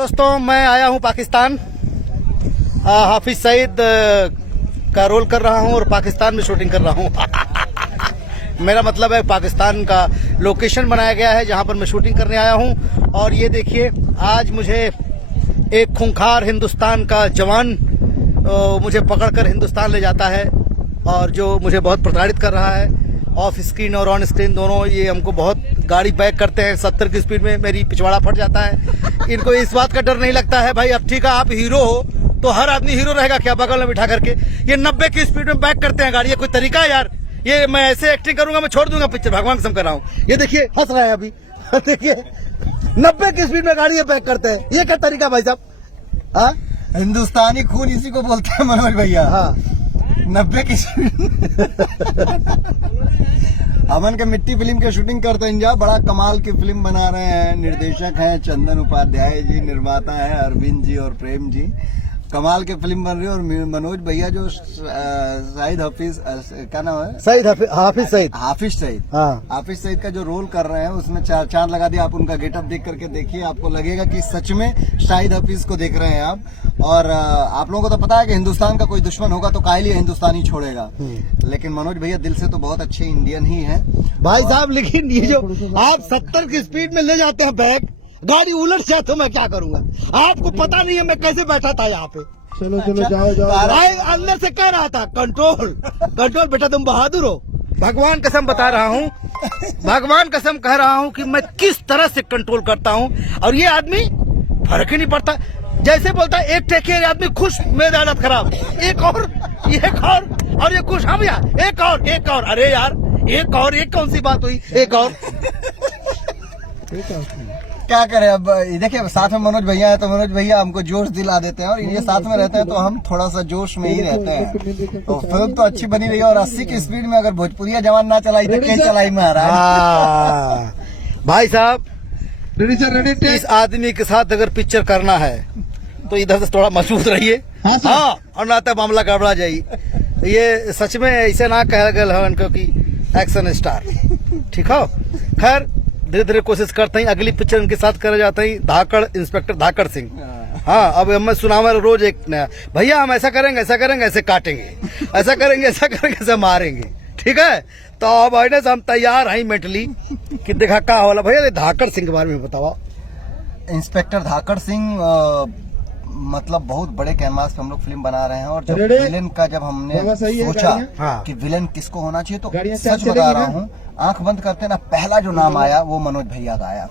दोस्तों, मैं आया हूं पाकिस्तान। हाफिज सईद का रोल कर रहा हूं और पाकिस्तान में शूटिंग कर रहा हूं। मेरा मतलब है पाकिस्तान का लोकेशन बनाया गया है जहां पर मैं शूटिंग करने आया हूं। और ये देखिए, आज मुझे एक खूंखार हिंदुस्तान का जवान मुझे पकड़कर हिंदुस्तान ले जाता है और जो मुझे बहुत प्रताड़ित कर रहा है ऑफ स्क्रीन और ऑन स्क्रीन दोनों। ये हमको बहुत गाड़ी बैक करते हैं 70 की स्पीड में, मेरी पिछवाड़ा फट जाता है। इनको इस बात का डर नहीं लगता है। भाई अब ठीक है, आप हीरो हो तो हर आदमी हीरो रहेगा क्या बगल में बिठा करके? ये 90 की स्पीड में बैक करते हैं गाड़ी। ये कोई तरीका है यार? ये मैं ऐसे एक्टिंग करूंगा, मैं छोड़ दूंगा पिक्चर, भगवान कसम कर रहा हूँ। ये देखिए हंस रहा है अभी। देखिए 90 की स्पीड में गाड़ी ये बैक करते हैं, ये क्या तरीका भाई साहब? हाँ, हिंदुस्तानी खून इसी को बोलते हैं मनोज भैया। हाँ 90 की अमन के मिट्टी फिल्म के शूटिंग करते हैं जा, बड़ा कमाल की फिल्म बना रहे हैं। निर्देशक हैं चंदन उपाध्याय जी, निर्माता है अरविंद जी और प्रेम जी। कमाल की फिल्म बन रही है। और मनोज भैया जो शाहिद हाफिज, क्या नाम है? हाफिज सईद। हाफिज सईद, हाँ हाफिज सईद का जो रोल कर रहे हैं उसमें 4 चांद लगा दिया। आप उनका गेटअप देख करके देखिए, आपको लगेगा कि सच में शाहिद हाफिज को देख रहे हैं आप। और आप लोगों को तो पता है कि हिंदुस्तान का कोई दुश्मन होगा तो काहे लिए हिंदुस्तानी छोड़ेगा, लेकिन मनोज भैया दिल से तो बहुत अच्छे इंडियन ही हैं भाई साहब। लेकिन ये जो आप 70 की स्पीड में ले जाते हैं बैक, गाड़ी उलट जाए तो मैं क्या करूंगा? आपको पता नहीं है मैं कैसे बैठा था यहाँ पे। चलो चलो जाओ जाओ। भाई अंदर से कह रहा था कंट्रोल कंट्रोल, बेटा तुम बहादुर हो। भगवान कसम बता रहा हूँ, भगवान कसम कह रहा हूँ कि मैं किस तरह से कंट्रोल करता हूँ। और ये आदमी फर्क ही नहीं पड़ता, जैसे बोलता है एक टेक के आदमी खुश, मेरी हालत खराब, एक और ये खुश, हाँ भैया एक और। अरे यार एक और, एक कौन सी बात हुई? एक और क्या करें अब। देखिए साथ में मनोज भैया है तो मनोज भैया हमको जोश दिला देते हैं, और ये साथ में रहते हैं तो हम थोड़ा सा जोश में ही रहते हैं। तो फिल्म तो अच्छी बनी रही है। और 80 की स्पीड में अगर भोजपुरिया जवान ना चलाई तो क्या चलाई महाराज? भाई साहब, रेडी सर, रेडी। इस आदमी के साथ अगर पिक्चर करना है तो इधर से थोड़ा मजबूत रहिए। हाँ, और ना तो मामला गड़बड़ा जाये। ये सच में ऐसे ना कह गए क्योंकि एक्शन स्टार, ठीक हो। खैर धीरे धीरे कोशिश करते हैं, अगली पिक्चर उनके साथ करे जाते हैं। धाकड़, इंस्पेक्टर धाकड़ सिंह। हाँ, अब मैं सुनावा रोज एक नया, भैया हम ऐसा करेंगे, ऐसे काटेंगे, ऐसा करेंगे, ऐसे मारेंगे, ठीक है। तो अब आने से हम तैयार हैं मेंटली कि देखा क्या होला। भैया धाकड़ सिंह के बारे में बताओ। इंस्पेक्टर धाकड़ सिंह मतलब बहुत बड़े कैनवास पे हम लोग फिल्म बना रहे हैं। और जब विलेन का जब हमने सोचा कि विलेन किसको होना चाहिए, तो सच बता रहा हूँ, आंख बंद करते ना पहला जो नाम आया वो मनोज भैया का आया।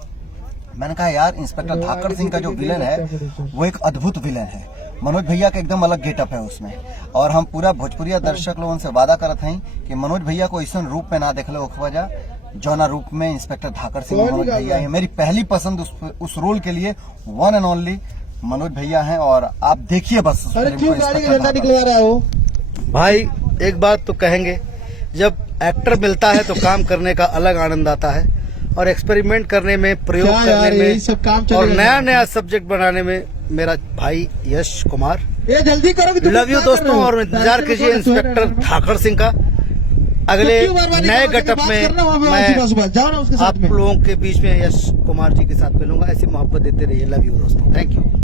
मैंने कहा यार इंस्पेक्टर धाकड़ सिंह का जो विलेन है वो एक अद्भुत विलेन है। मनोज भैया का एकदम अलग गेटअप है उसमें। और हम पूरा भोजपुरिया दर्शक लोगों से वादा करते हैं कि मनोज भैया को इस रूप में ना देख लो वजह जौना रूप में इंस्पेक्टर धाकड़ सिंह मनोज भैया है। मेरी पहली पसंद उस रोल के लिए वन एंड ओनली मनोज भैया हैं। और आप देखिए बस निकलवा रहा हो भाई। एक बात तो कहेंगे, जब एक्टर मिलता है तो काम करने का अलग आनंद आता है, और एक्सपेरिमेंट करने में, प्रयोग करने में, सब काम और नया सब्जेक्ट बनाने में मेरा भाई यश कुमार। ये जल्दी करो, लव यू दोस्तों। और इंतजार कीजिए इंस्पेक्टर धाकड़ सिंह का अगले नए गेटअप में। मैं आप लोगों के बीच में यश कुमार जी के साथ मिलूंगा। ऐसी मोहब्बत देते रहिए। लव यू दोस्तों, थैंक यू।